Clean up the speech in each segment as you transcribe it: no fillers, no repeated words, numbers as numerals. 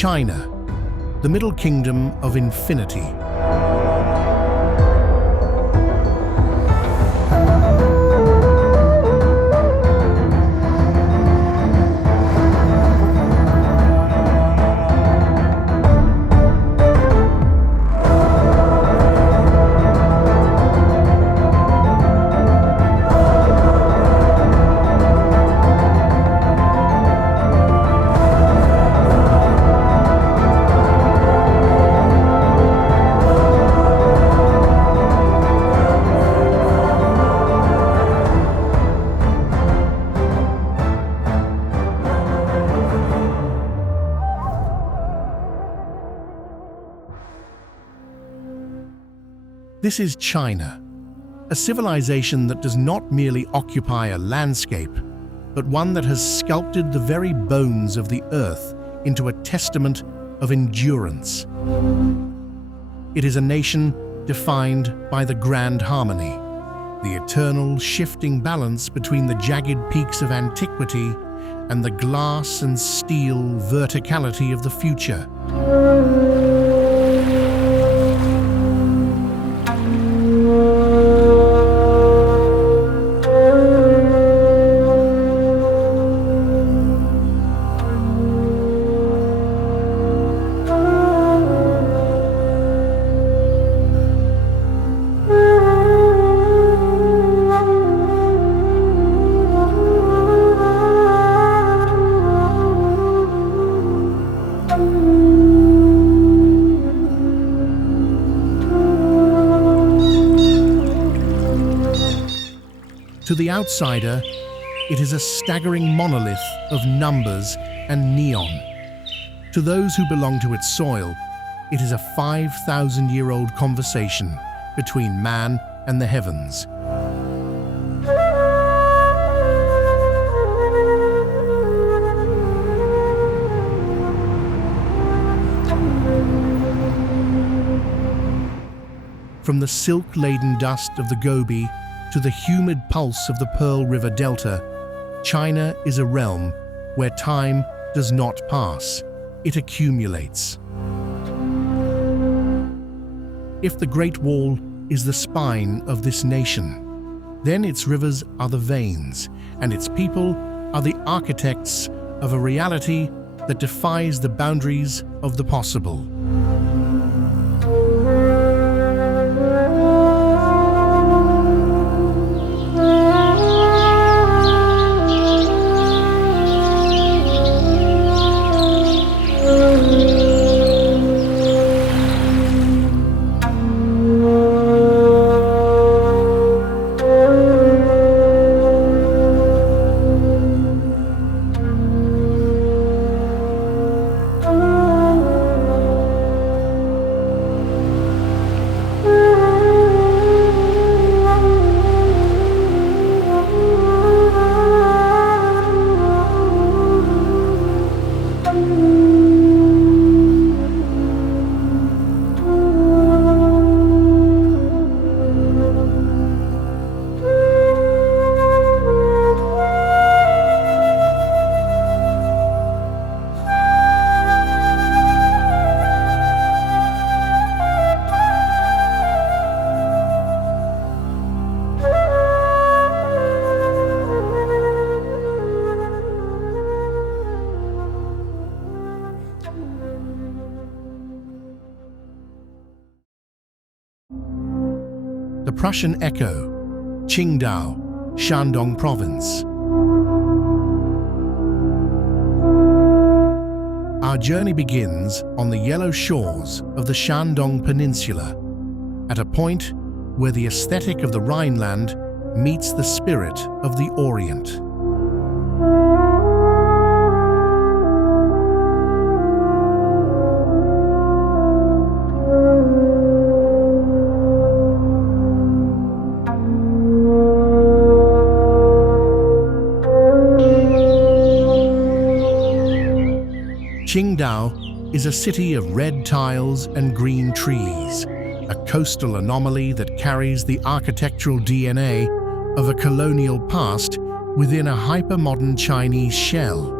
China, the Middle Kingdom of Infinity. This is China, a civilization that does not merely occupy a landscape, but one that has sculpted the very bones of the earth into a testament of endurance. It is a nation defined by the grand harmony, the eternal shifting balance between the jagged peaks of antiquity and the glass and steel verticality of the future. To the outsider, it is a staggering monolith of numbers and neon. To those who belong to its soil, it is a 5,000-year-old conversation between man and the heavens. From the silk-laden dust of the Gobi to the humid pulse of the Pearl River Delta, China is a realm where time does not pass, it accumulates. If the Great Wall is the spine of this nation, then its rivers are the veins, and its people are the architects of a reality that defies the boundaries of the possible. The Prussian Echo, Qingdao, Shandong Province. Our journey begins on the yellow shores of the Shandong Peninsula, at a point where the aesthetic of the Rhineland meets the spirit of the Orient. Qingdao is a city of red tiles and green trees, a coastal anomaly that carries the architectural DNA of a colonial past within a hypermodern Chinese shell.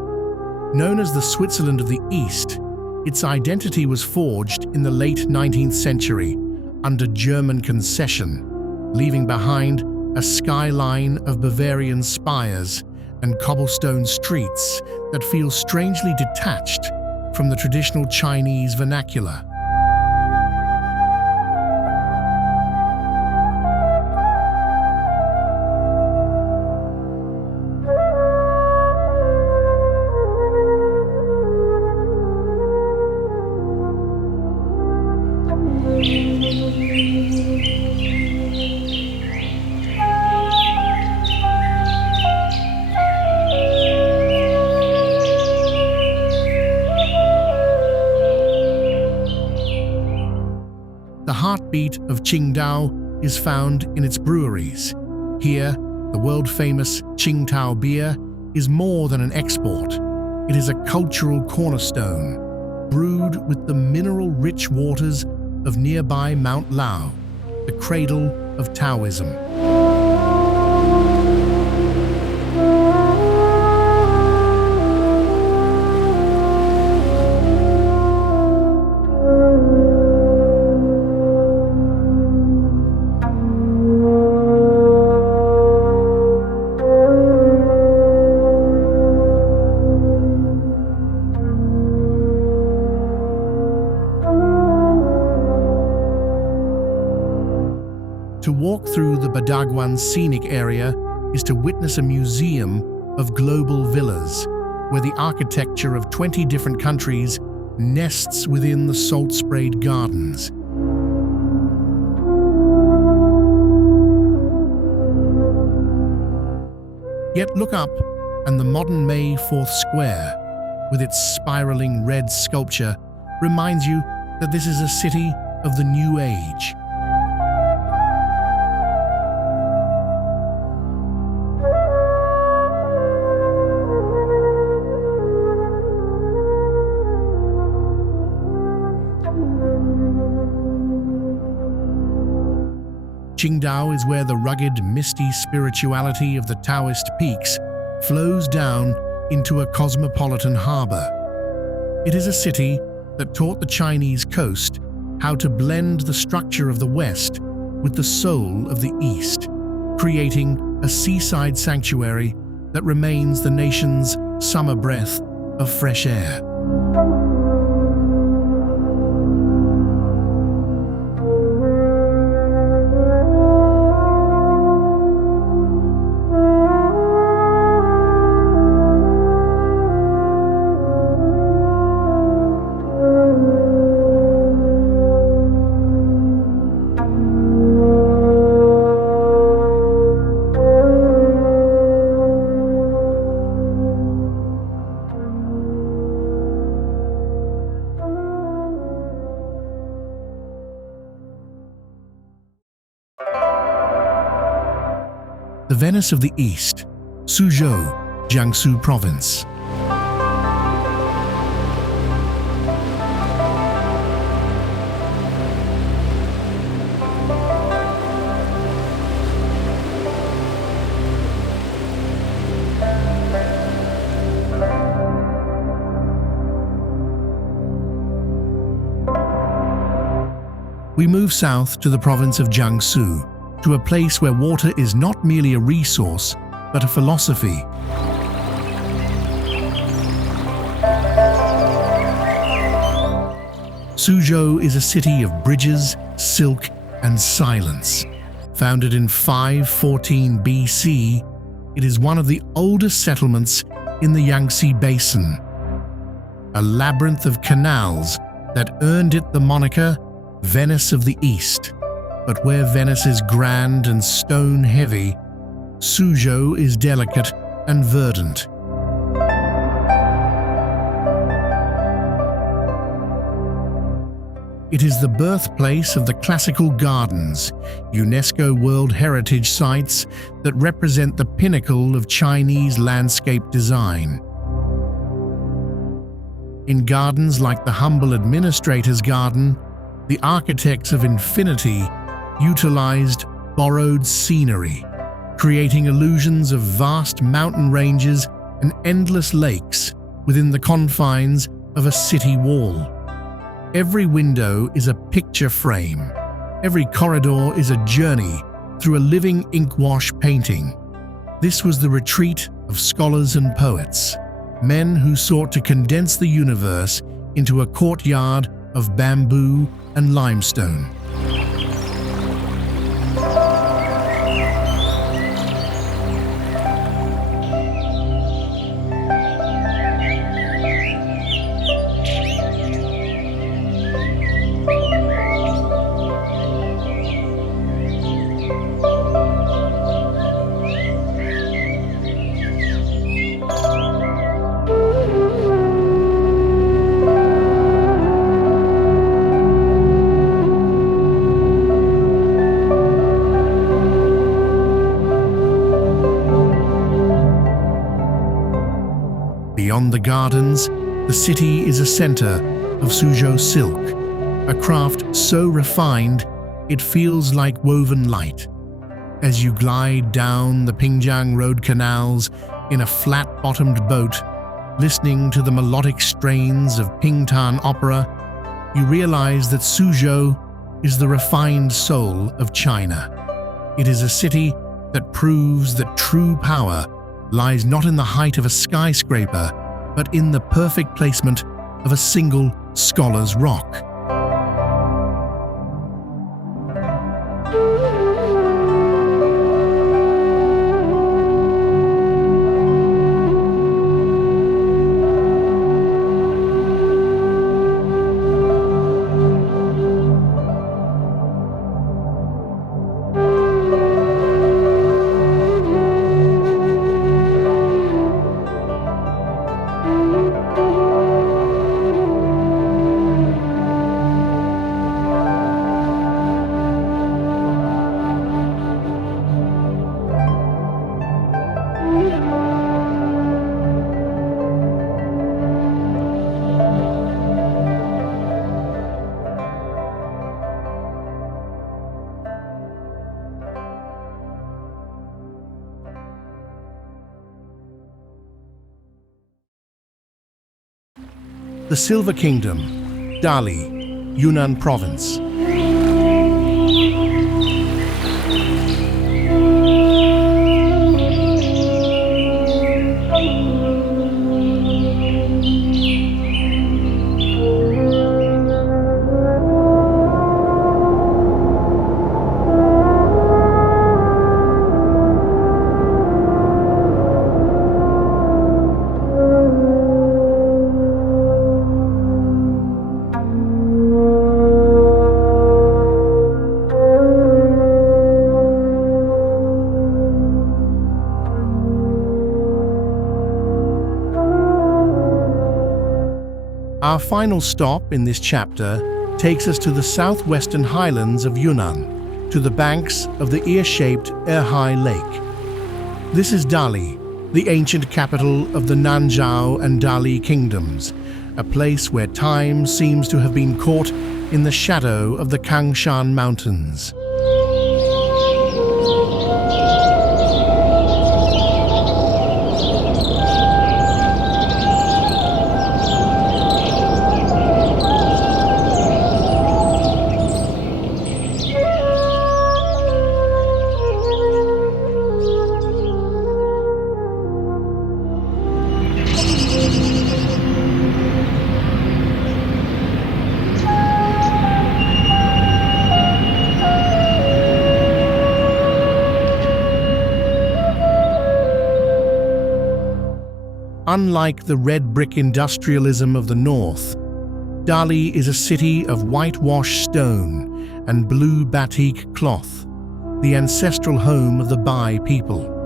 Known as the Switzerland of the East, Its identity was forged in the late 19th century under German concession, leaving behind a skyline of Bavarian spires and cobblestone streets that feel strangely detached from the traditional Chinese vernacular. The heartbeat of Qingdao is found in its breweries. Here, the world-famous Qingdao beer is more than an export. It is a cultural cornerstone, brewed with the mineral-rich waters of nearby Mount Lao, the cradle of Taoism. To walk through the Badaguan scenic area is to witness a museum of global villas, where the architecture of 20 different countries nests within the salt-sprayed gardens. Yet look up, and the modern May 4th Square, with its spiraling red sculpture, reminds you that this is a city of the New Age. Qingdao is where the rugged, misty spirituality of the Taoist peaks flows down into a cosmopolitan harbor. It is a city that taught the Chinese coast how to blend the structure of the West with the soul of the East, creating a seaside sanctuary that remains the nation's summer breath of fresh air. The Venice of the East, Suzhou, Jiangsu Province. We move south to the province of Jiangsu, to a place where water is not merely a resource, but a philosophy. Suzhou is a city of bridges, silk, and silence. Founded in 514 BC, it is one of the oldest settlements in the Yangtze Basin. A labyrinth of canals that earned it the moniker Venice of the East. But where Venice is grand and stone-heavy, Suzhou is delicate and verdant. It is the birthplace of the classical gardens, UNESCO World Heritage Sites that represent the pinnacle of Chinese landscape design. In gardens like the humble administrator's garden, the architects of infinity utilized borrowed scenery, creating illusions of vast mountain ranges and endless lakes within the confines of a city wall. Every window is a picture frame. Every corridor is a journey through a living ink-wash painting. This was the retreat of scholars and poets, men who sought to condense the universe into a courtyard of bamboo and limestone. Beyond the gardens, the city is a center of Suzhou silk, a craft so refined it feels like woven light. As you glide down the Pingjiang Road canals in a flat-bottomed boat, listening to the melodic strains of Pingtan opera, you realize that Suzhou is the refined soul of China. It is a city that proves that true power lies not in the height of a skyscraper, but in the perfect placement of a single scholar's rock. The Silver Kingdom, Dali, Yunnan Province. Our final stop in this chapter takes us to the southwestern highlands of Yunnan, to the banks of the ear-shaped Erhai Lake. This is Dali, the ancient capital of the Nanzhao and Dali kingdoms, a place where time seems to have been caught in the shadow of the Kangshan Mountains. Unlike the red brick industrialism of the north, Dali is a city of whitewashed stone and blue batik cloth, the ancestral home of the Bai people.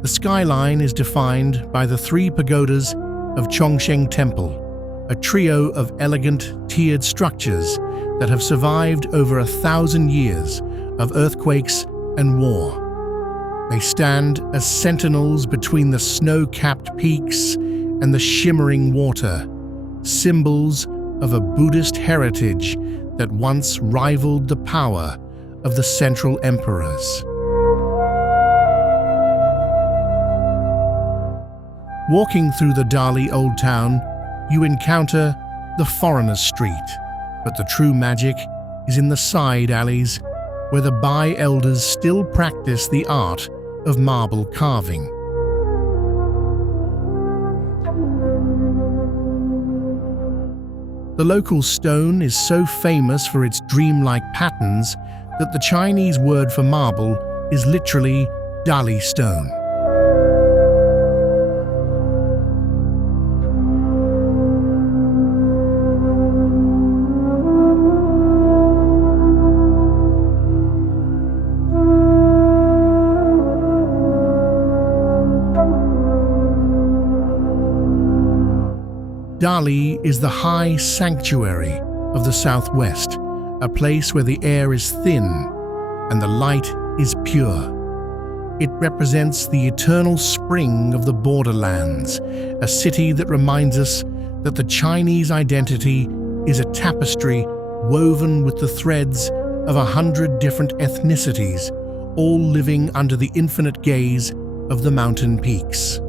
The skyline is defined by the three pagodas of Chongsheng Temple, a trio of elegant, tiered structures that have survived over 1,000 years of earthquakes and war. They stand as sentinels between the snow-capped peaks and the shimmering water, symbols of a Buddhist heritage that once rivaled the power of the central emperors. Walking through the Dali Old Town, you encounter the Foreigner's Street, but the true magic is in the side alleys where the Bai elders still practice the art of marble carving. The local stone is so famous for its dreamlike patterns that the Chinese word for marble is literally Dali stone. Dali is the high sanctuary of the southwest, a place where the air is thin and the light is pure. It represents the eternal spring of the borderlands, a city that reminds us that the Chinese identity is a tapestry woven with the threads of 100 different ethnicities, all living under the infinite gaze of the mountain peaks.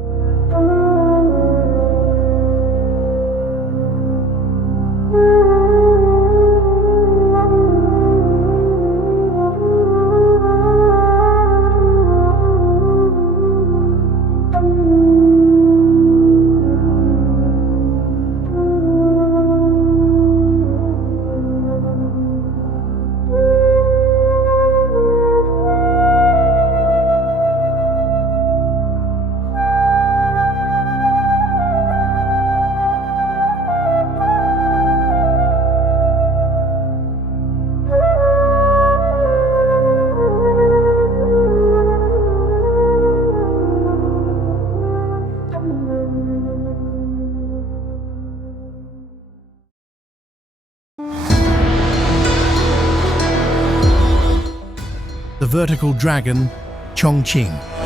The vertical dragon, Chongqing.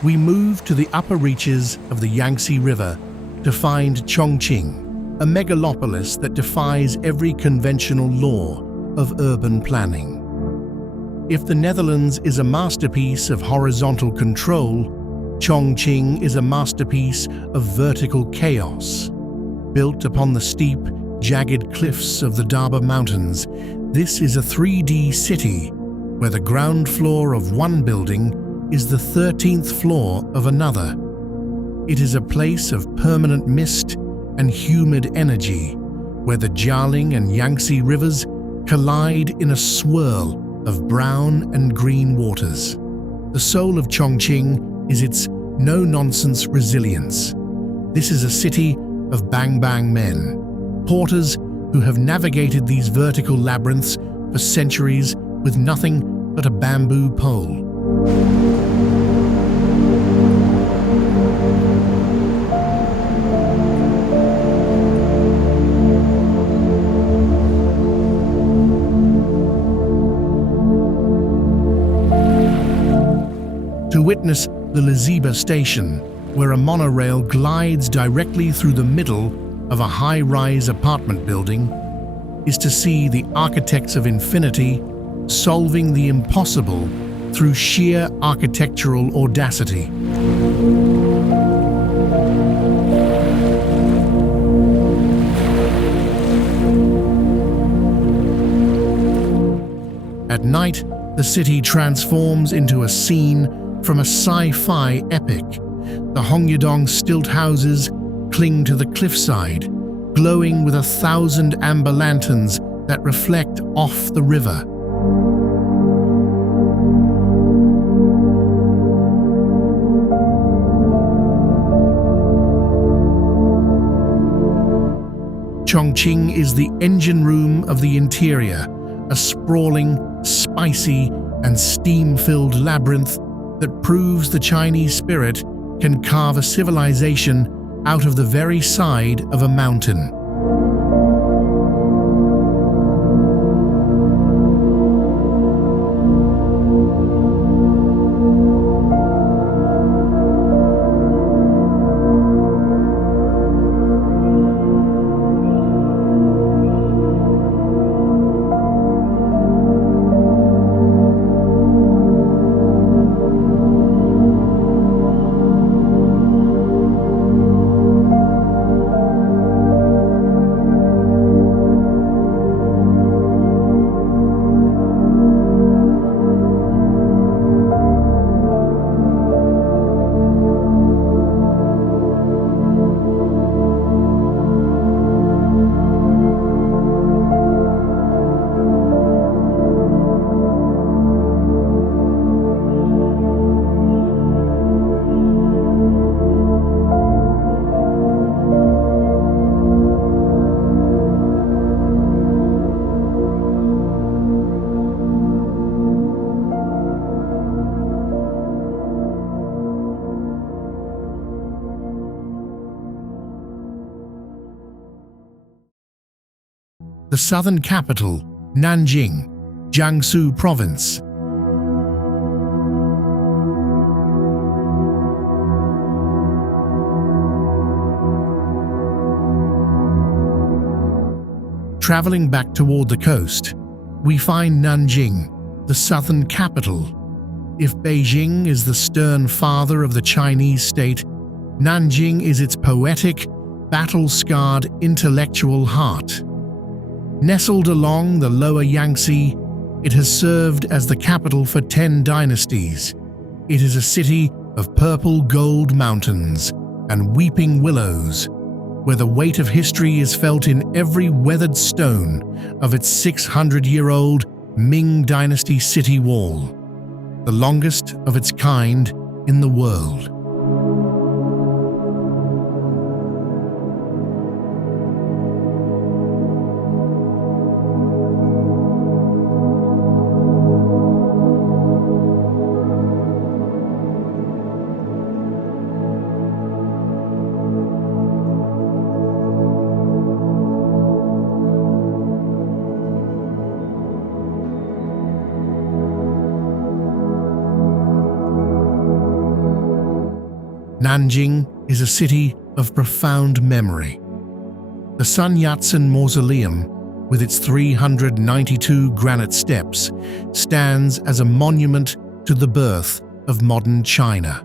We move to the upper reaches of the Yangtze River to find Chongqing, a megalopolis that defies every conventional law of urban planning. If the Netherlands is a masterpiece of horizontal control, Chongqing is a masterpiece of vertical chaos. Built upon the steep, jagged cliffs of the Daba Mountains, this is a 3D city where the ground floor of one building is the 13th floor of another. It is a place of permanent mist and humid energy, where the Jialing and Yangtze rivers collide in a swirl of brown and green waters. The soul of Chongqing is its no-nonsense resilience. This is a city of bang-bang men, porters who have navigated these vertical labyrinths for centuries with nothing but a bamboo pole. To witness the Liziba station, where a monorail glides directly through the middle of a high-rise apartment building, is to see the architects of infinity solving the impossible through sheer architectural audacity. night, the city transforms into a scene from a sci-fi epic. The Hongyadong stilt houses cling to the cliffside, glowing with 1,000 amber lanterns that reflect off the river. Chongqing is the engine room of the interior, a sprawling, spicy, and steam-filled labyrinth that proves the Chinese spirit can carve a civilization out of the very side of a mountain. The southern capital, Nanjing, Jiangsu Province. Traveling back toward the coast, we find Nanjing, the southern capital. If Beijing is the stern father of the Chinese state, Nanjing is its poetic, battle-scarred intellectual heart. Nestled along the lower Yangtze, it has served as the capital for 10 dynasties. It is a city of purple gold mountains and weeping willows, where the weight of history is felt in every weathered stone of its 600-year-old Ming Dynasty city wall, the longest of its kind in the world. Nanjing is a city of profound memory. The Sun Yat-sen Mausoleum, with its 392 granite steps, stands as a monument to the birth of modern China.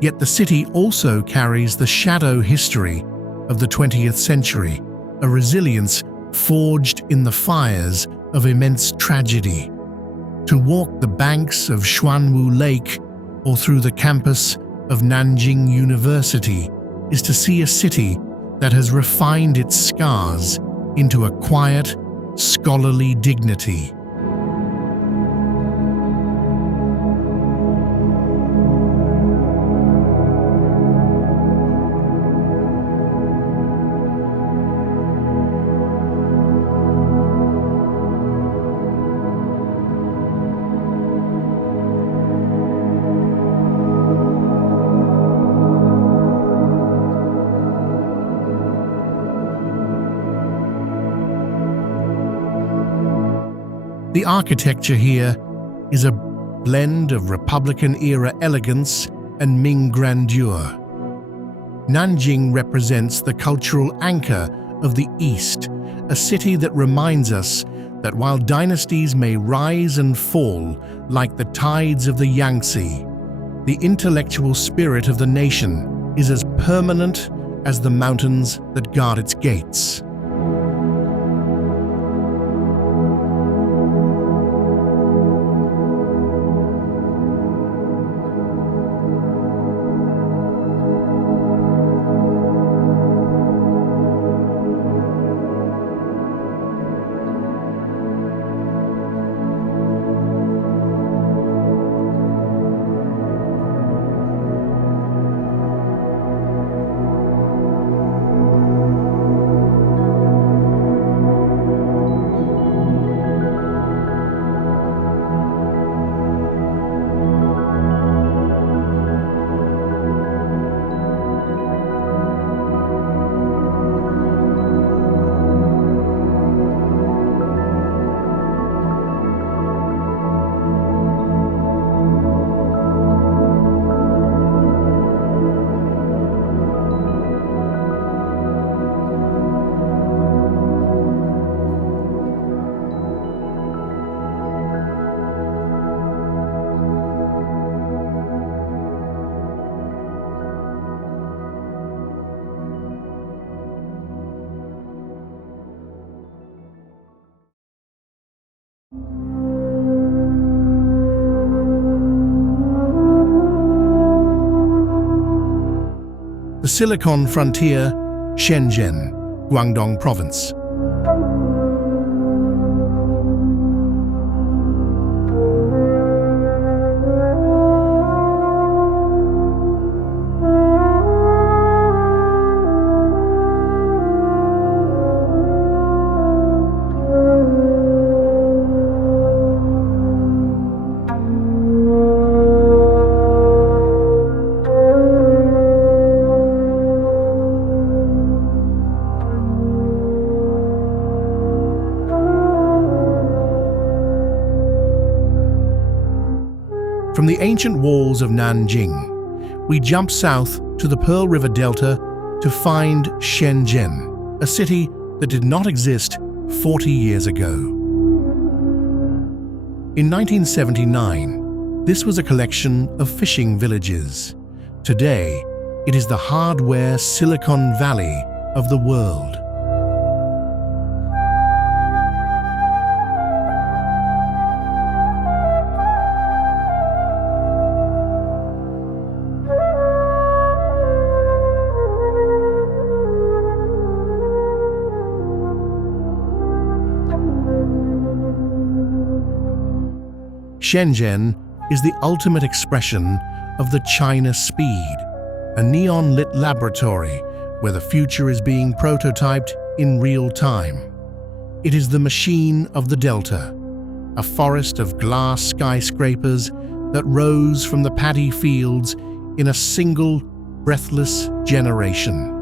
Yet the city also carries the shadow history of the 20th century, a resilience forged in the fires of immense tragedy. To walk the banks of Xuanwu Lake or through the campus of Nanjing University is to see a city that has refined its scars into a quiet, scholarly dignity. The architecture here is a blend of Republican-era elegance and Ming grandeur. Nanjing represents the cultural anchor of the East, a city that reminds us that while dynasties may rise and fall like the tides of the Yangtze, the intellectual spirit of the nation is as permanent as the mountains that guard its gates. The Silicon Frontier, Shenzhen, Guangdong Province. From the ancient walls of Nanjing, we jump south to the Pearl River Delta to find Shenzhen, a city that did not exist 40 years ago. In 1979, this was a collection of fishing villages. Today, it is the hardware Silicon Valley of the world. Shenzhen is the ultimate expression of the China speed, a neon-lit laboratory where the future is being prototyped in real time. It is the machine of the Delta, a forest of glass skyscrapers that rose from the paddy fields in a single, breathless generation.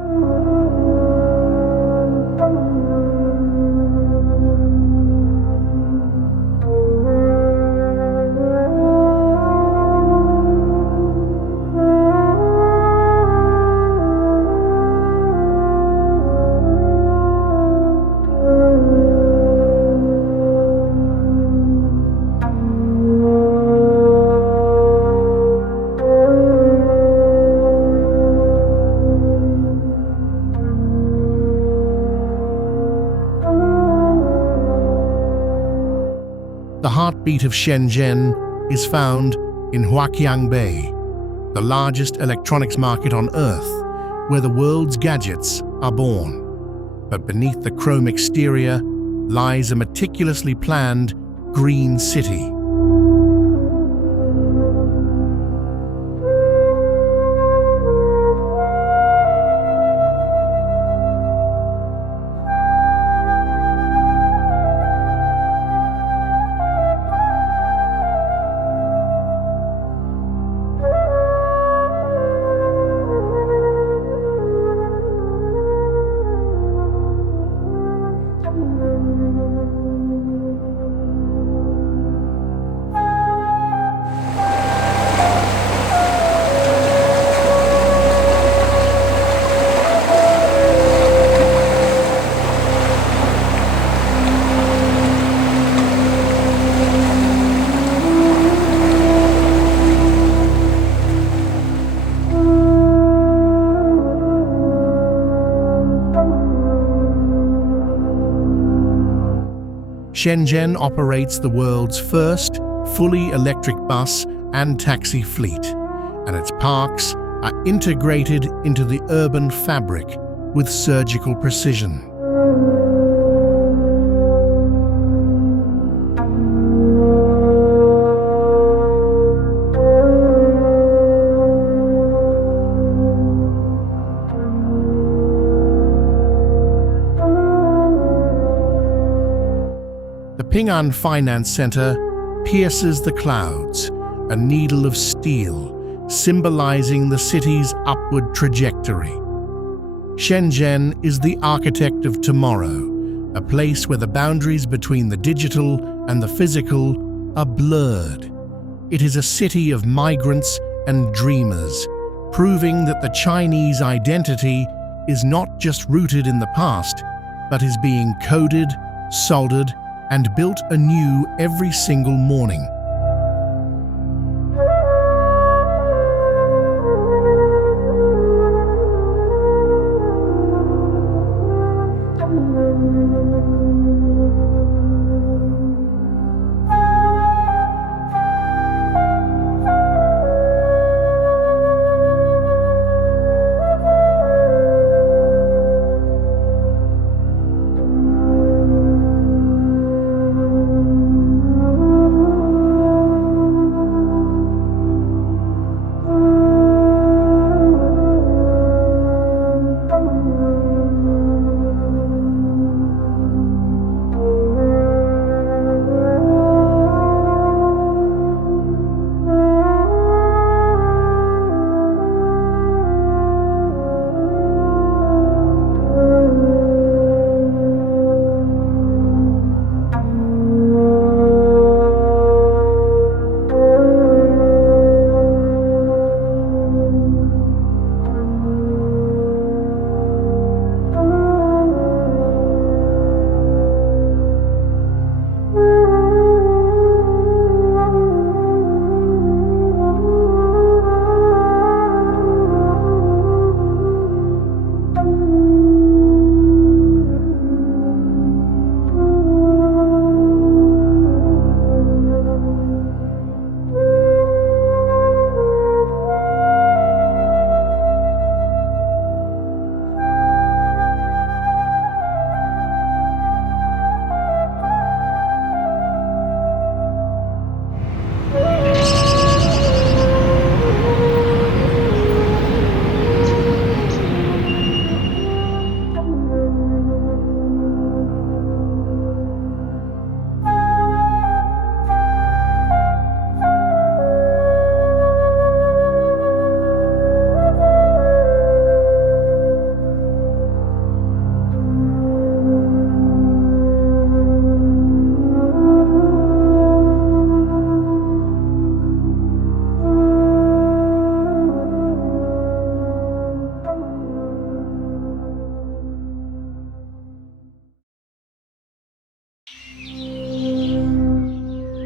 The heartbeat of Shenzhen is found in Huaqiang Bay, the largest electronics market on Earth, where the world's gadgets are born. But beneath the chrome exterior lies a meticulously planned green city. Shenzhen operates the world's first fully electric bus and taxi fleet, and its parks are integrated into the urban fabric with surgical precision. The Ping An Finance Center pierces the clouds, a needle of steel, symbolizing the city's upward trajectory. Shenzhen is the architect of tomorrow, a place where the boundaries between the digital and the physical are blurred. It is a city of migrants and dreamers, proving that the Chinese identity is not just rooted in the past, but is being coded, soldered, and built anew every single morning.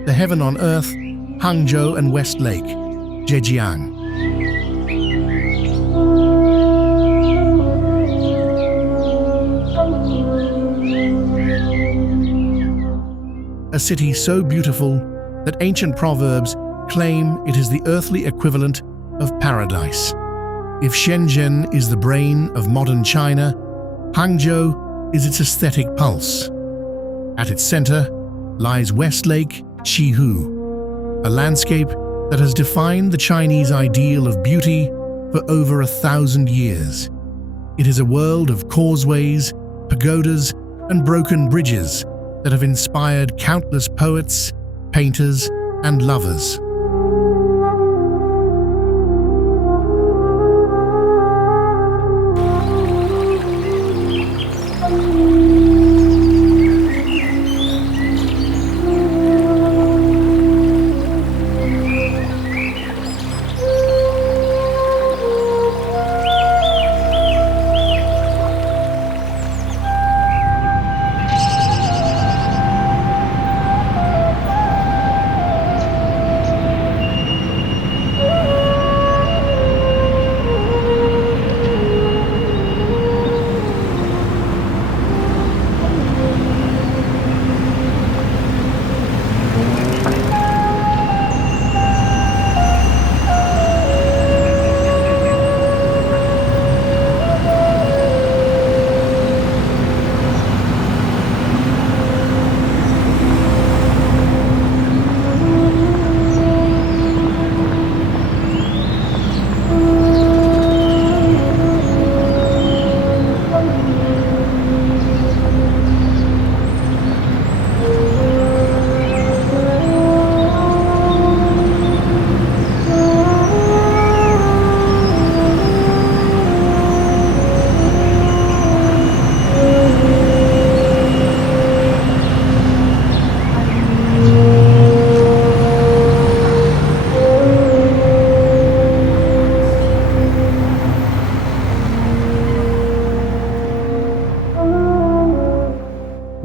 The heaven on earth, Hangzhou and West Lake, Zhejiang. A city so beautiful that ancient proverbs claim it is the earthly equivalent of paradise. If Shenzhen is the brain of modern China, Hangzhou is its aesthetic pulse. At its center lies Westlake Qihu, a landscape that has defined the Chinese ideal of beauty for over 1,000 years. It is a world of causeways, pagodas, and broken bridges that have inspired countless poets, painters, and lovers.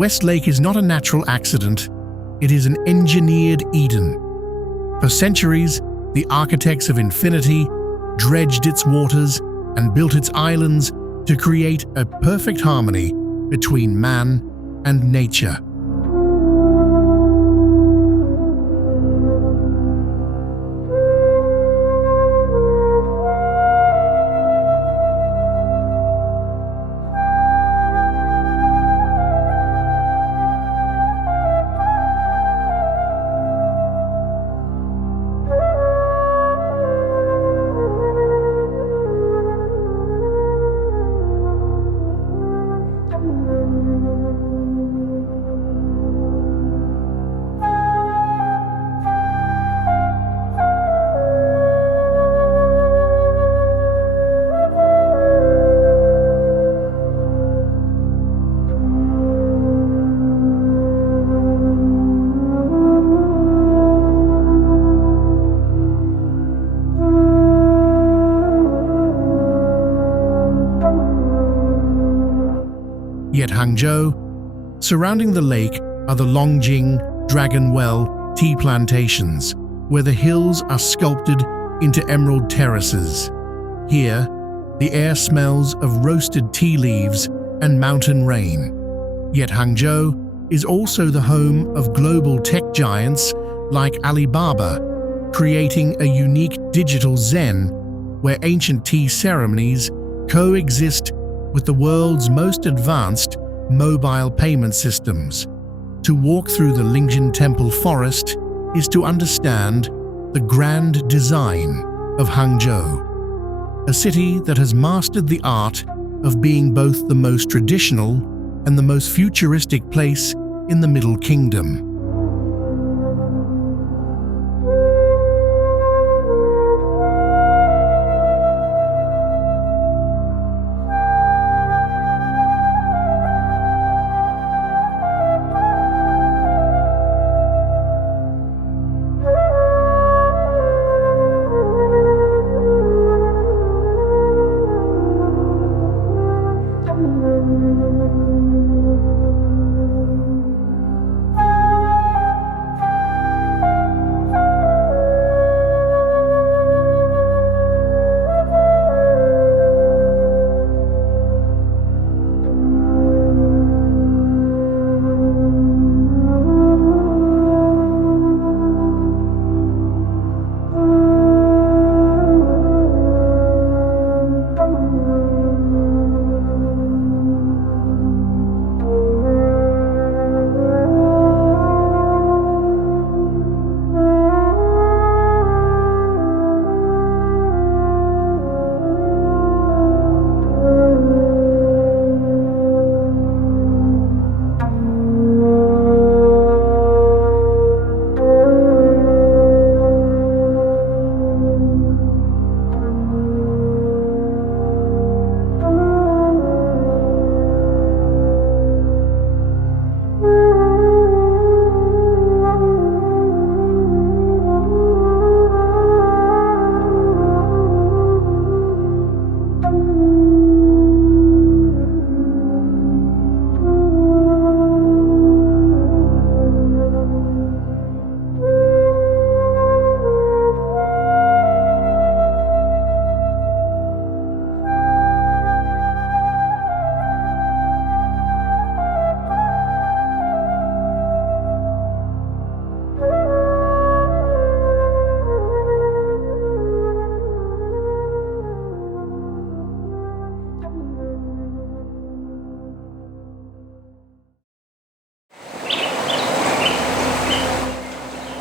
West Lake is not a natural accident, it is an engineered Eden. For centuries, the architects of infinity dredged its waters and built its islands to create a perfect harmony between man and nature. Yet Hangzhou, surrounding the lake are the Longjing, Dragon Well tea plantations, where the hills are sculpted into emerald terraces. Here, the air smells of roasted tea leaves and mountain rain. Yet Hangzhou is also the home of global tech giants like Alibaba, creating a unique digital Zen where ancient tea ceremonies coexist with the world's most advanced mobile payment systems. To walk through the Lingjin Temple forest is to understand the grand design of Hangzhou, a city that has mastered the art of being both the most traditional and the most futuristic place in the Middle Kingdom.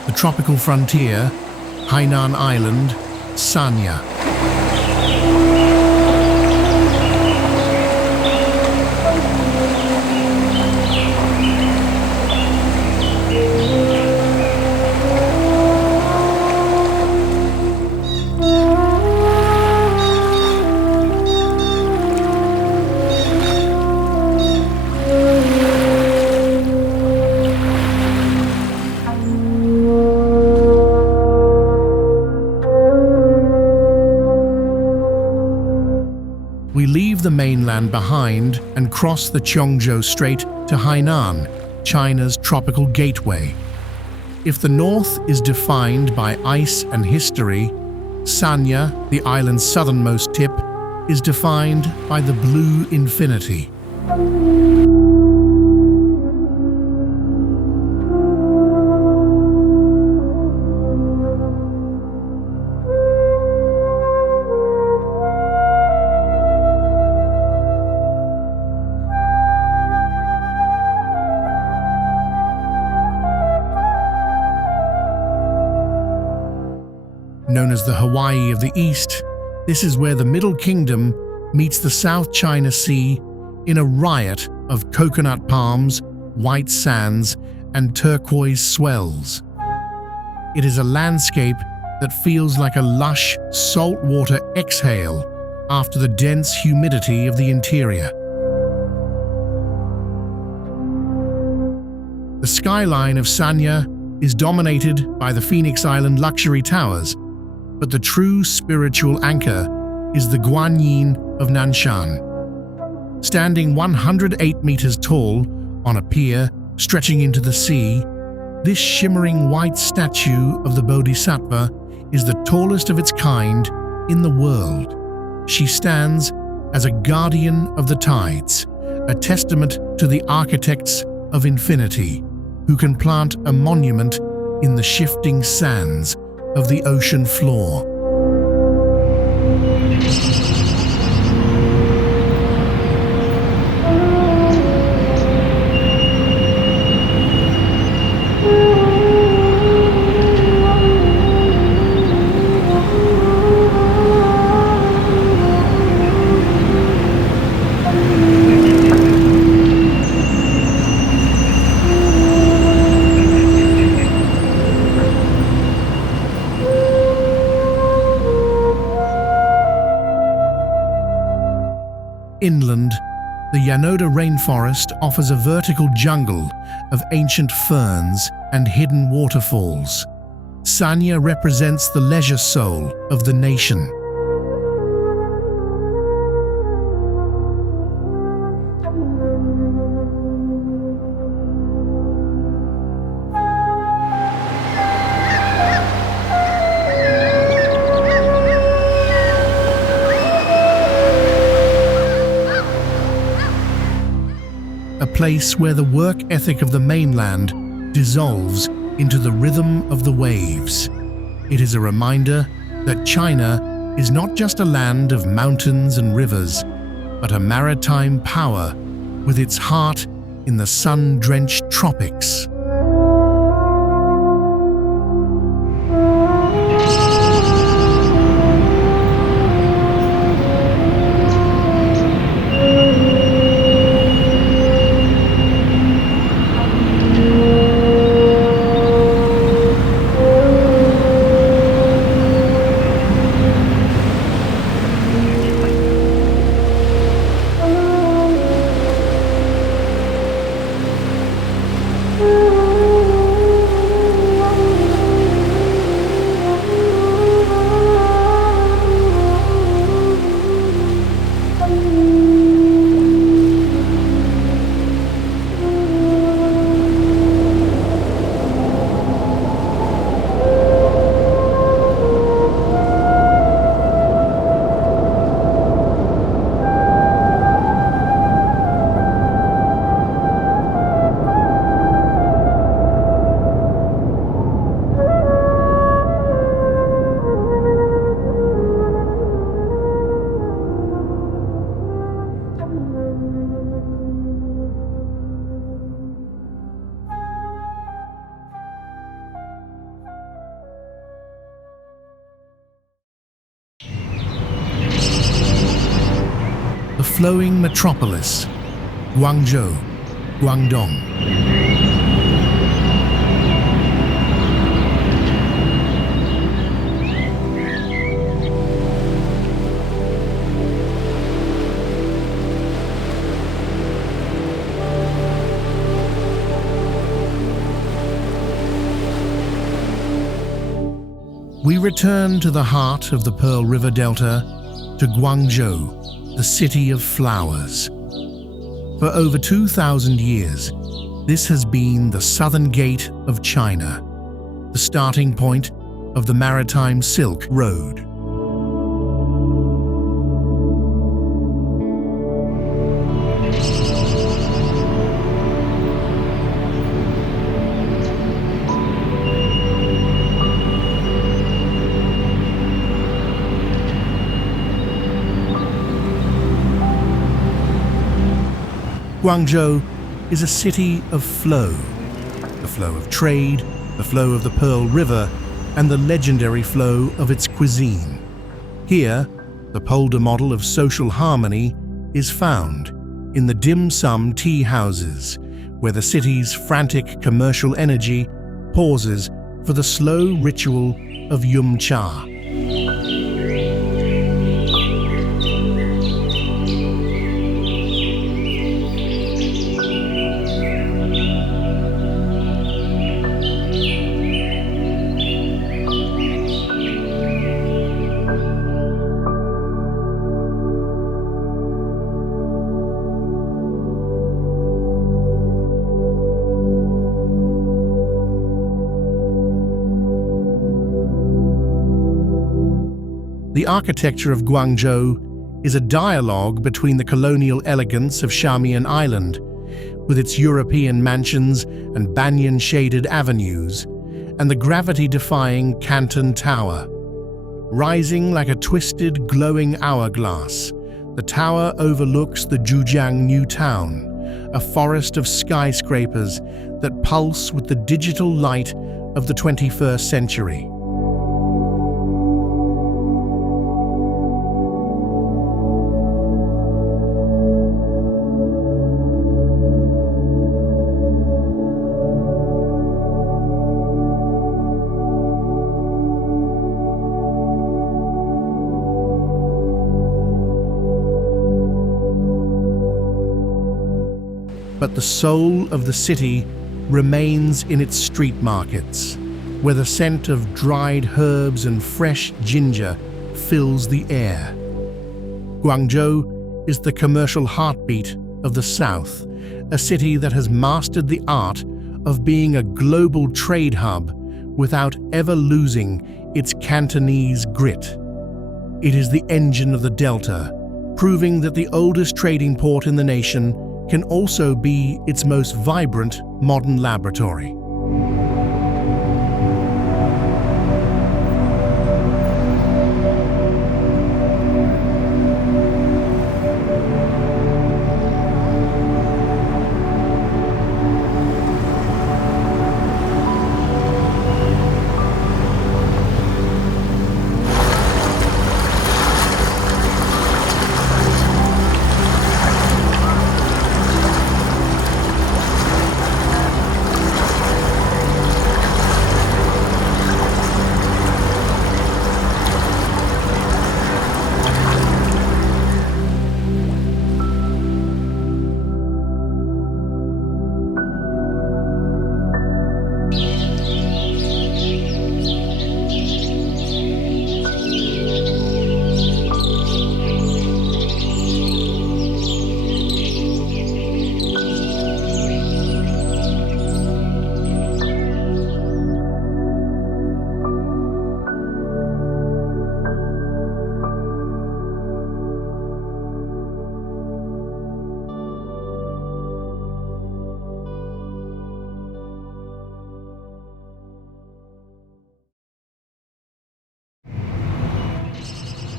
The tropical frontier, Hainan Island, Sanya. We leave the mainland behind and cross the Zhangjiajie Strait to Hainan, China's tropical gateway. If the north is defined by ice and history, Sanya, the island's southernmost tip, is defined by the blue infinity. Known as the Hawaii of the East, this is where the Middle Kingdom meets the South China Sea in a riot of coconut palms, white sands, and turquoise swells. It is a landscape that feels like a lush, saltwater exhale after the dense humidity of the interior. The skyline of Sanya is dominated by the Phoenix Island luxury towers, but the true spiritual anchor is the Guilin of Nanshan. Standing 108 meters tall on a pier stretching into the sea, this shimmering white statue of the Bodhisattva is the tallest of its kind in the world. She stands as a guardian of the tides, a testament to the architects of infinity, who can plant a monument in the shifting sands of the ocean floor. Inland, the Yanoda rainforest offers a vertical jungle of ancient ferns and hidden waterfalls. Sanya represents the leisure soul of the nation. A place where the work ethic of the mainland dissolves into the rhythm of the waves. It is a reminder that China is not just a land of mountains and rivers, but a maritime power with its heart in the sun-drenched tropics. The flowing metropolis, Guangzhou, Guangdong. We return to the heart of the Pearl River Delta, to Guangzhou, the city of flowers. For over 2,000 years, this has been the southern gate of China, the starting point of the maritime Silk Road. Guangzhou is a city of flow. The flow of trade, the flow of the Pearl River, and the legendary flow of its cuisine. Here, the Polder model of social harmony is found in the dim sum tea houses, where the city's frantic commercial energy pauses for the slow ritual of yum cha. The architecture of Guangzhou is a dialogue between the colonial elegance of Xiamen Island, with its European mansions and banyan-shaded avenues, and the gravity-defying Canton Tower. Rising like a twisted, glowing hourglass, the tower overlooks the Zhujiang New Town, a forest of skyscrapers that pulse with the digital light of the 21st century. But the soul of the city remains in its street markets, where the scent of dried herbs and fresh ginger fills the air. Guangzhou is the commercial heartbeat of the South, a city that has mastered the art of being a global trade hub without ever losing its Cantonese grit. It is the engine of the Delta, proving that the oldest trading port in the nation can also be its most vibrant modern laboratory.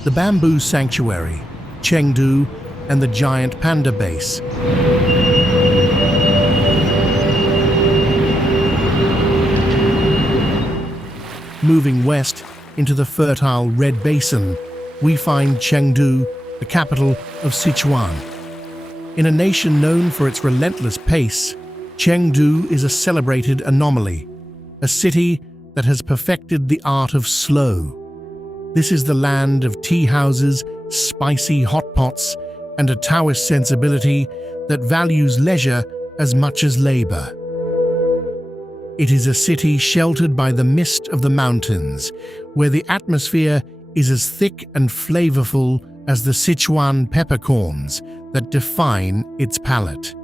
The bamboo sanctuary, Chengdu, and the giant panda base. Moving west into the fertile Red Basin, we find Chengdu, the capital of Sichuan. In a nation known for its relentless pace, Chengdu is a celebrated anomaly, a city that has perfected the art of slow. This is the land of tea houses, spicy hot pots, and a Taoist sensibility that values leisure as much as labor. It is a city sheltered by the mist of the mountains, where the atmosphere is as thick and flavorful as the Sichuan peppercorns that define its palate.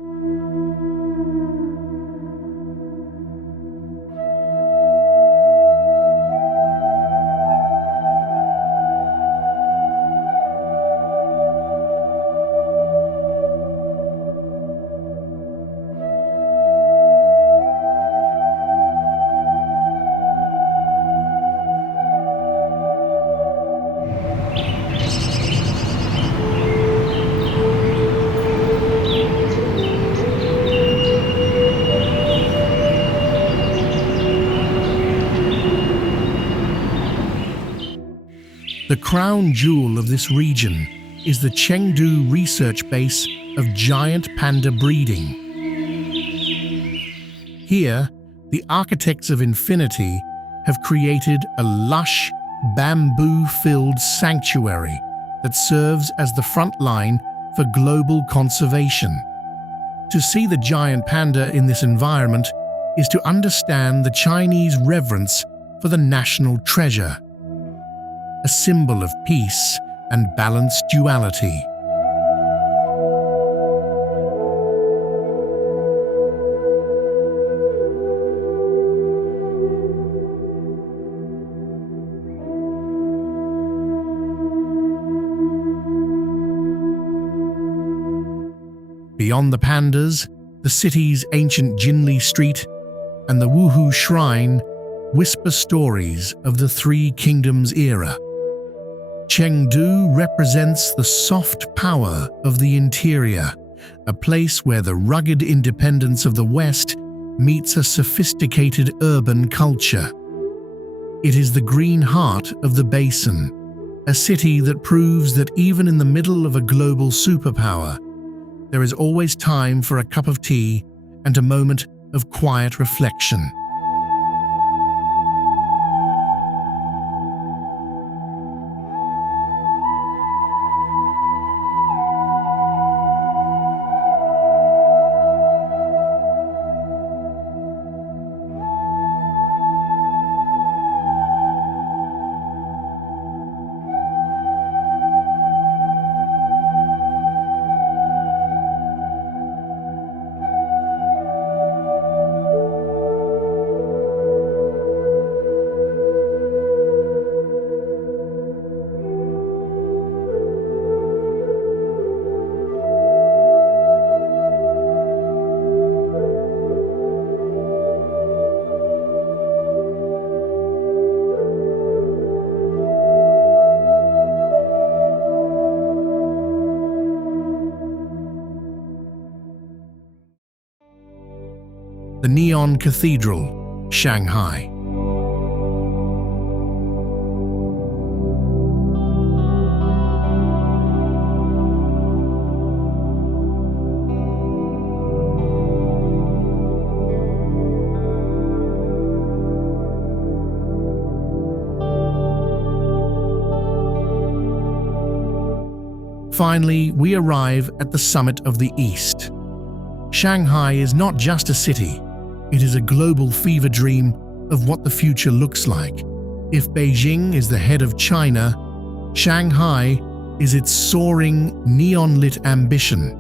The crown jewel of this region is the Chengdu research base of giant panda breeding. Here, the architects of infinity have created a lush, bamboo-filled sanctuary that serves as the front line for global conservation. To see the giant panda in this environment is to understand the Chinese reverence for the national treasure, a symbol of peace and balanced duality. Beyond the pandas, the city's ancient Jinli Street and the Wuhu Shrine whisper stories of the Three Kingdoms era. Chengdu represents the soft power of the interior, a place where the rugged independence of the West meets a sophisticated urban culture. It is the green heart of the basin, a city that proves that even in the middle of a global superpower, there is always time for a cup of tea and a moment of quiet reflection. The Neon Cathedral, Shanghai. Finally, we arrive at the summit of the East. Shanghai is not just a city, it is a global fever dream of what the future looks like. If Beijing is the head of China, Shanghai is its soaring, neon-lit ambition.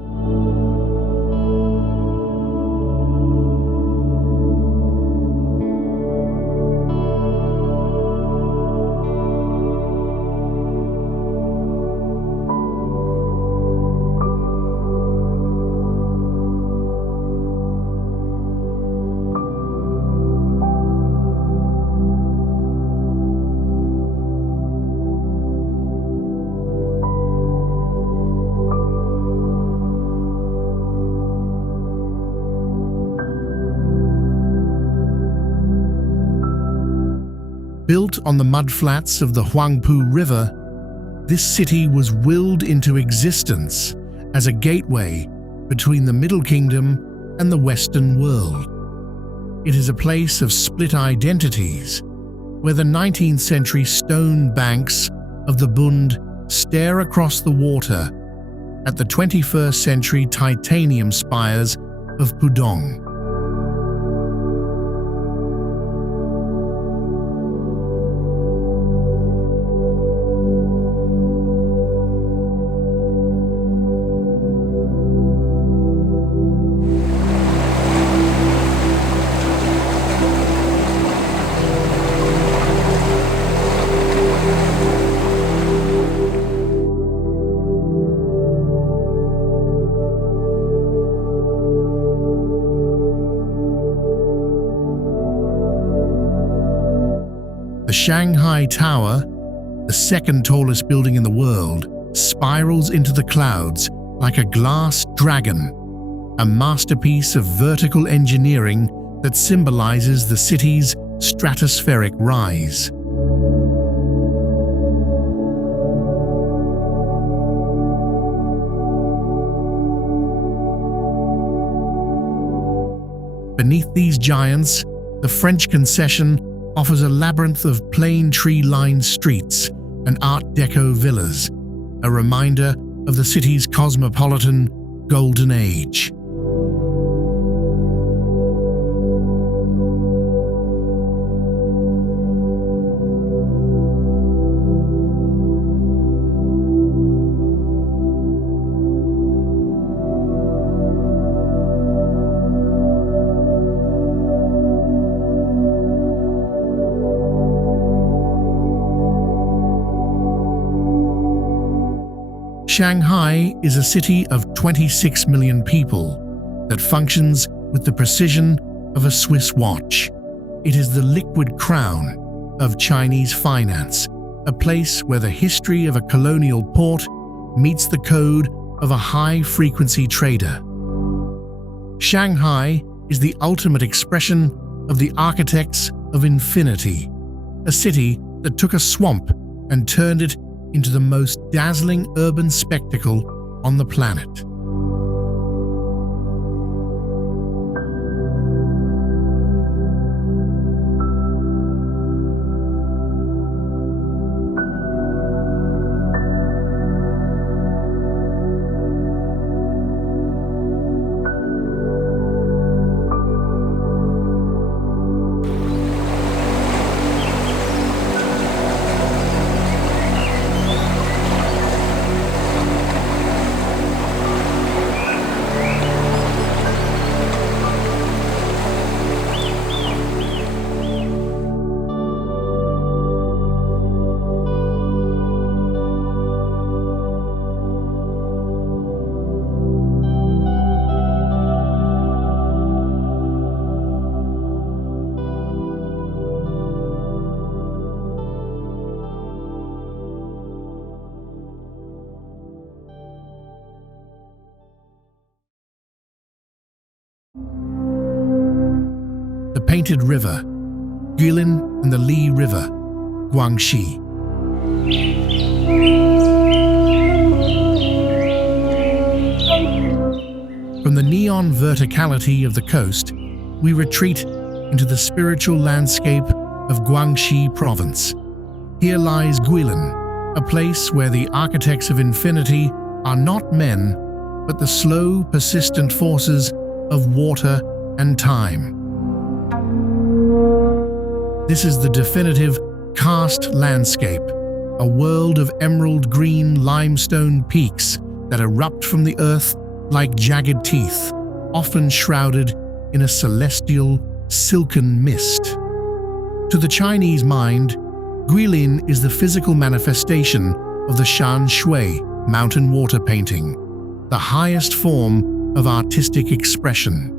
Built on the mudflats of the Huangpu River, this city was willed into existence as a gateway between the Middle Kingdom and the Western world. It is a place of split identities, where the 19th century stone banks of the Bund stare across the water at the 21st century titanium spires of Pudong. Shanghai Tower, the second tallest building in the world, spirals into the clouds like a glass dragon, a masterpiece of vertical engineering that symbolizes the city's stratospheric rise. Beneath these giants, the French concession offers a labyrinth of plain tree-lined streets and Art Deco villas, a reminder of the city's cosmopolitan golden age. Shanghai is a city of 26 million people that functions with the precision of a Swiss watch. It is the liquid crown of Chinese finance, a place where the history of a colonial port meets the code of a high-frequency trader. Shanghai is the ultimate expression of the architects of infinity, a city that took a swamp and turned it into the most dazzling urban spectacle on the planet. The Painted River, Guilin and the Li River, Guangxi. From the neon verticality of the coast, we retreat into the spiritual landscape of Guangxi province. Here lies Guilin, a place where the architects of infinity are not men, but the slow, persistent forces of water and time. This is the definitive karst landscape, a world of emerald green limestone peaks that erupt from the earth like jagged teeth, often shrouded in a celestial, silken mist. To the Chinese mind, Guilin is the physical manifestation of the shan shui, mountain water painting, the highest form of artistic expression.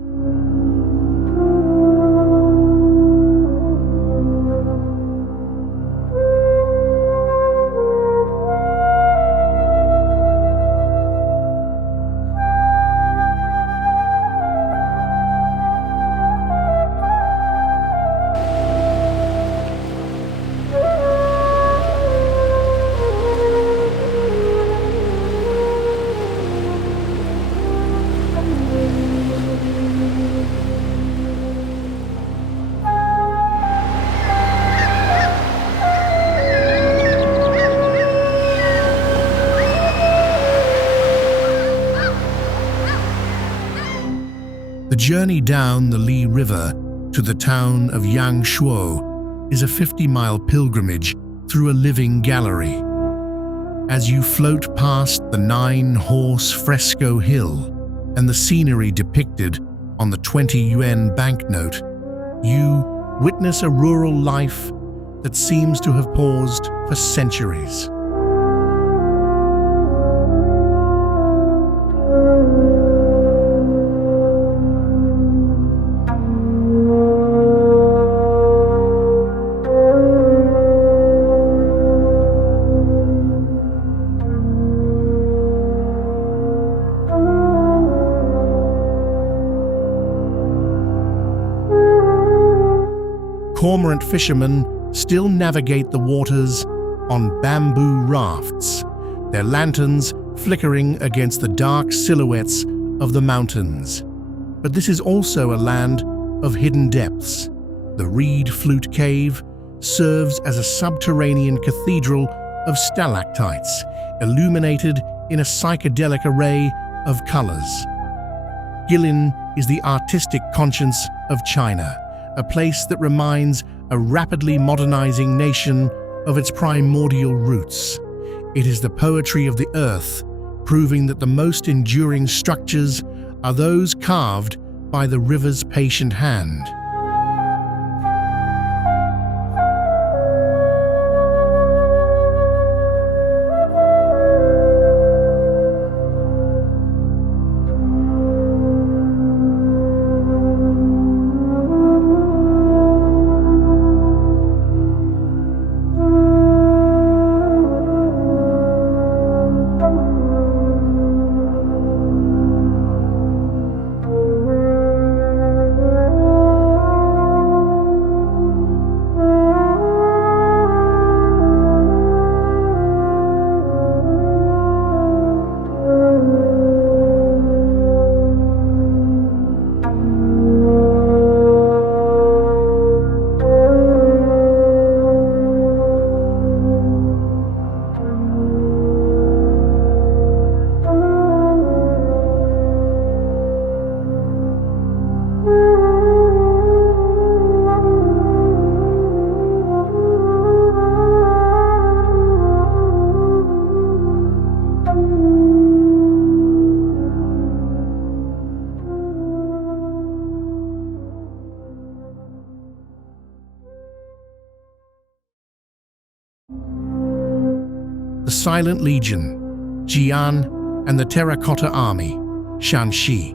The journey down the Li River to the town of Yangshuo is a 50-mile pilgrimage through a living gallery. As you float past the 9-horse fresco hill and the scenery depicted on the 20 yuan banknote, you witness a rural life that seems to have paused for centuries. cormorant fishermen still navigate the waters on bamboo rafts, their lanterns flickering against the dark silhouettes of the mountains. But this is also a land of hidden depths. The Reed Flute Cave serves as a subterranean cathedral of stalactites, illuminated in a psychedelic array of colors. Guilin is the artistic conscience of China, a place that reminds a rapidly modernizing nation of its primordial roots. It is the poetry of the earth, proving that the most enduring structures are those carved by the river's patient hand. The Silent Legion, Jian, and the Terracotta Army, Shanxi.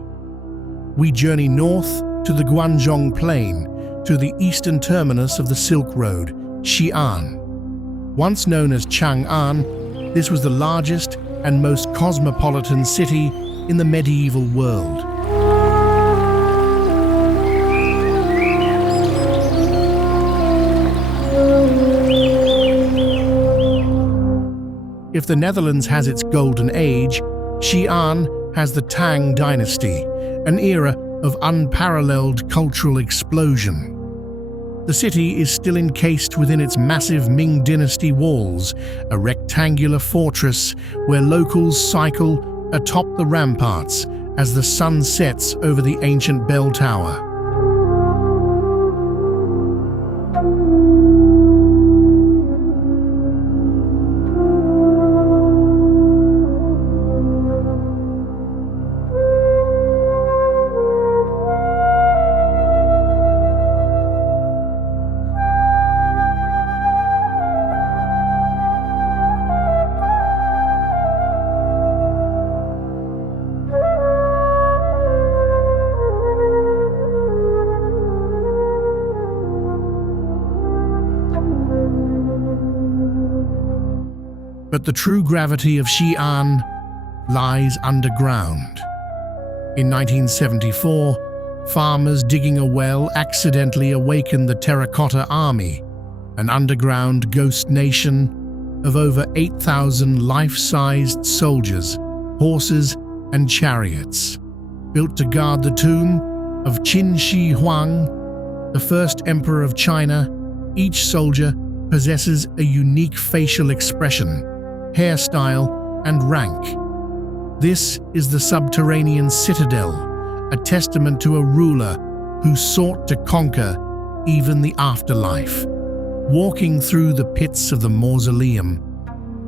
We journey north to the Guanzhong Plain, to the eastern terminus of the Silk Road, Xi'an. Once known as Chang'an, this was the largest and most cosmopolitan city in the medieval world. If the Netherlands has its golden age, Xi'an has the Tang dynasty, an era of unparalleled cultural explosion. The city is still encased within its massive Ming dynasty walls, a rectangular fortress where locals cycle atop the ramparts as the sun sets over the ancient bell tower. But the true gravity of Xi'an lies underground. In 1974, farmers digging a well accidentally awakened the Terracotta Army, an underground ghost nation of over 8,000 life-sized soldiers, horses, and chariots, built to guard the tomb of Qin Shi Huang, the first emperor of China. Each soldier possesses a unique facial expression, hairstyle, and rank. This is the subterranean citadel, a testament to a ruler who sought to conquer even the afterlife. Walking through the pits of the mausoleum,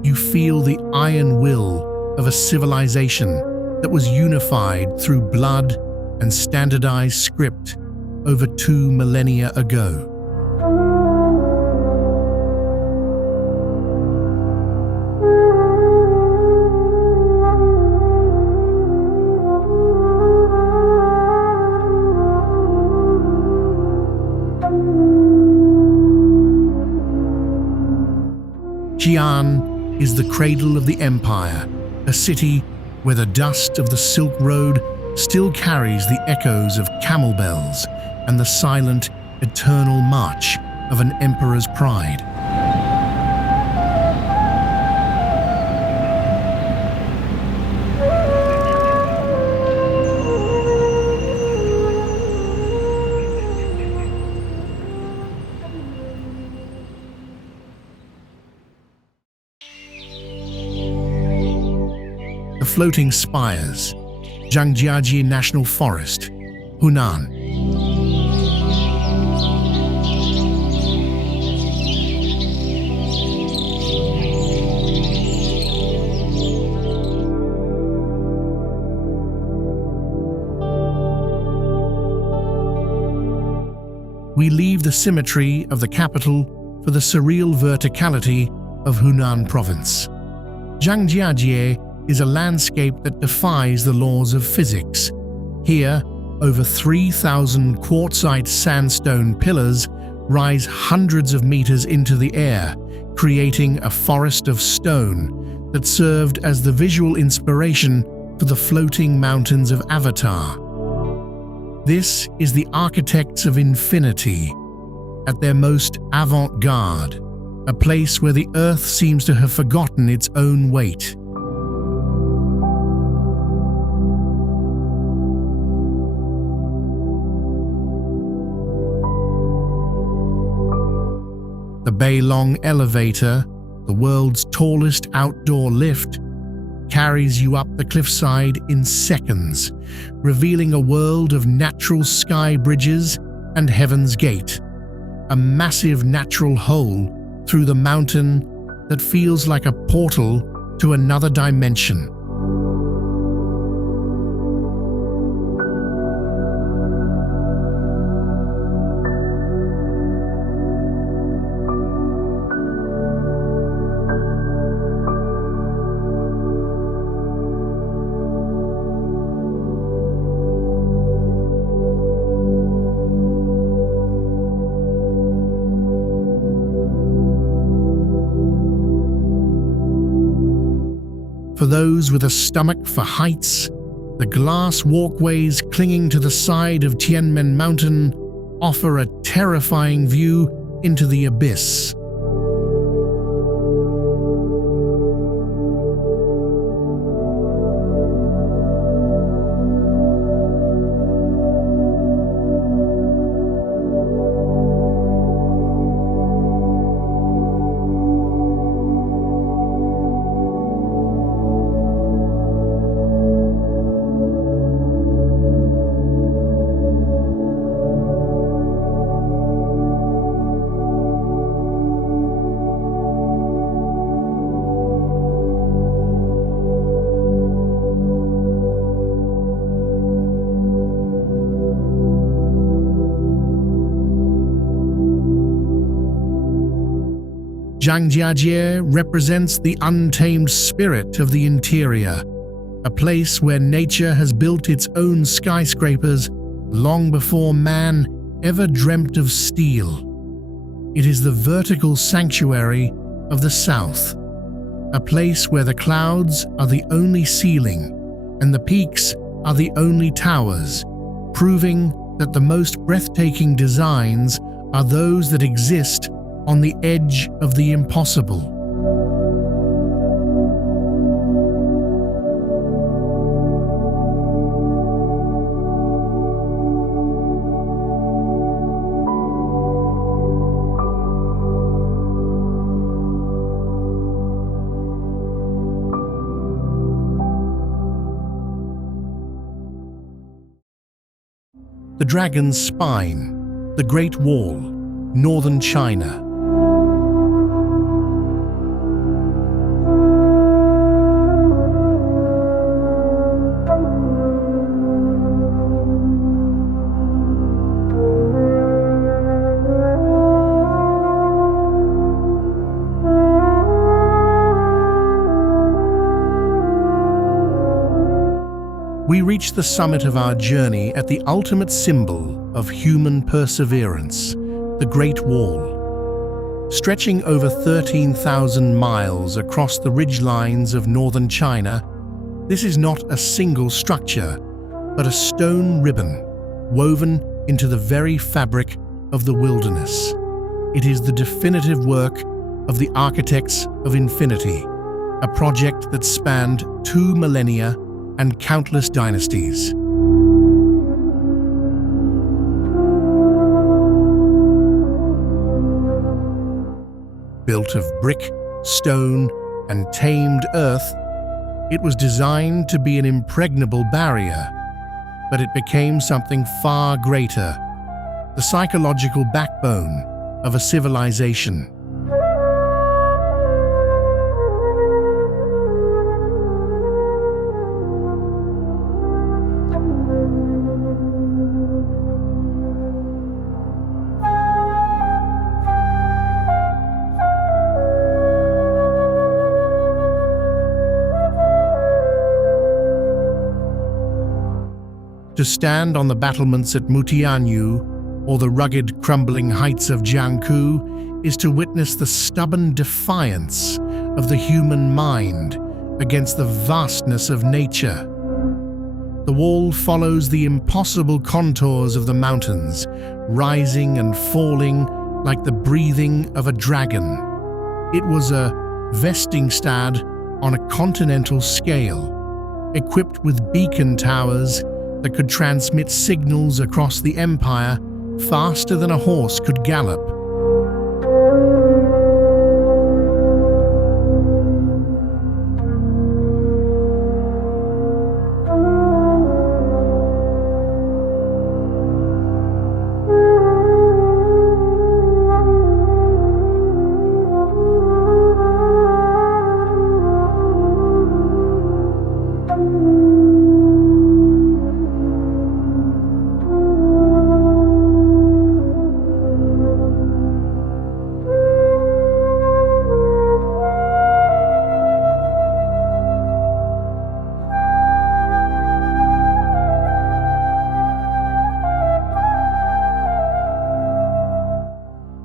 you feel the iron will of a civilization that was unified through blood and standardized script over 2 millennia ago. Xi'an is the cradle of the empire, a city where the dust of the Silk Road still carries the echoes of camel bells and the silent, eternal march of an emperor's pride. The floating spires, Zhangjiajie National Forest, Hunan. We leave the symmetry of the capital for the surreal verticality of Hunan province. Zhangjiajie is a landscape that defies the laws of physics. Here, over 3,000 quartzite sandstone pillars rise hundreds of meters into the air, creating a forest of stone that served as the visual inspiration for the floating mountains of Avatar. This is the architects of infinity, at their most avant-garde, a place where the earth seems to have forgotten its own weight. The Beilong elevator, the world's tallest outdoor lift, carries you up the cliffside in seconds, revealing a world of natural sky bridges and Heaven's Gate, a massive natural hole through the mountain that feels like a portal to another dimension. For those with a stomach for heights, the glass walkways clinging to the side of Tianmen Mountain offer a terrifying view into the abyss. Zhangjiajie represents the untamed spirit of the interior, a place where nature has built its own skyscrapers long before man ever dreamt of steel. It is the vertical sanctuary of the south, a place where the clouds are the only ceiling and the peaks are the only towers, proving that the most breathtaking designs are those that exist on the edge of the impossible. The Dragon's Spine, the Great Wall, northern China. We reach the summit of our journey at the ultimate symbol of human perseverance, the Great Wall. Stretching over 13,000 miles across the ridgelines of northern China, this is not a single structure, but a stone ribbon woven into the very fabric of the wilderness. It is the definitive work of the architects of infinity, a project that spanned 2 millennia and countless dynasties. Built of brick, stone, and tamed earth, it was designed to be an impregnable barrier, but it became something far greater, the psychological backbone of a civilization. To stand on the battlements at Mutianyu or the rugged, crumbling heights of Jiangku is to witness the stubborn defiance of the human mind against the vastness of nature. The wall follows the impossible contours of the mountains, rising and falling like the breathing of a dragon. It was a Vestingstad on a continental scale, equipped with beacon towers that could transmit signals across the empire faster than a horse could gallop.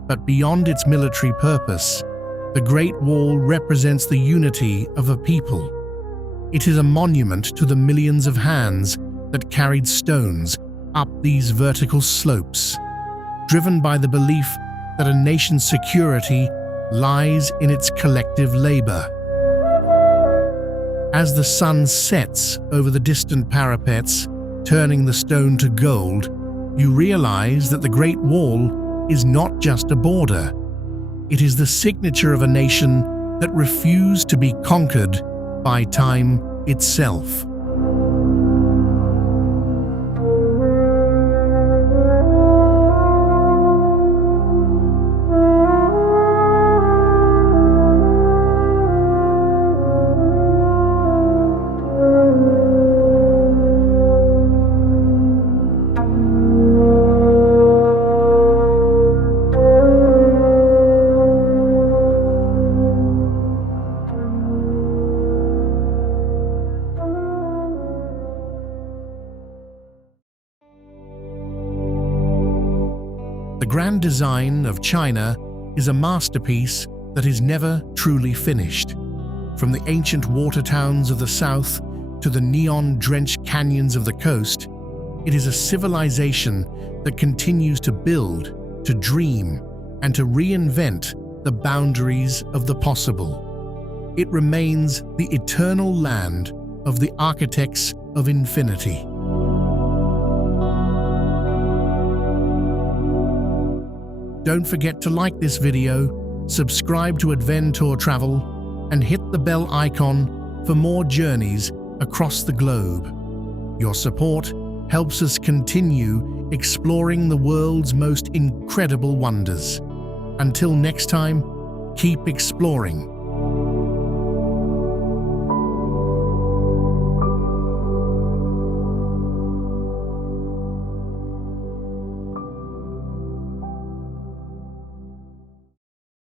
But beyond its military purpose, the Great Wall represents the unity of a people. It is a monument to the millions of hands that carried stones up these vertical slopes, driven by the belief that a nation's security lies in its collective labor. As the sun sets over the distant parapets, turning the stone to gold, you realize that the Great Wall is not just a border. It is the signature of a nation that refused to be conquered by time itself. The grand design of China is a masterpiece that is never truly finished. From the ancient water towns of the south to the neon-drenched canyons of the coast, it is a civilization that continues to build, to dream, and to reinvent the boundaries of the possible. It remains the eternal land of the architects of infinity. Don't forget to like this video, subscribe to Adventure Travel, and hit the bell icon for more journeys across the globe. Your support helps us continue exploring the world's most incredible wonders. Until next time, keep exploring.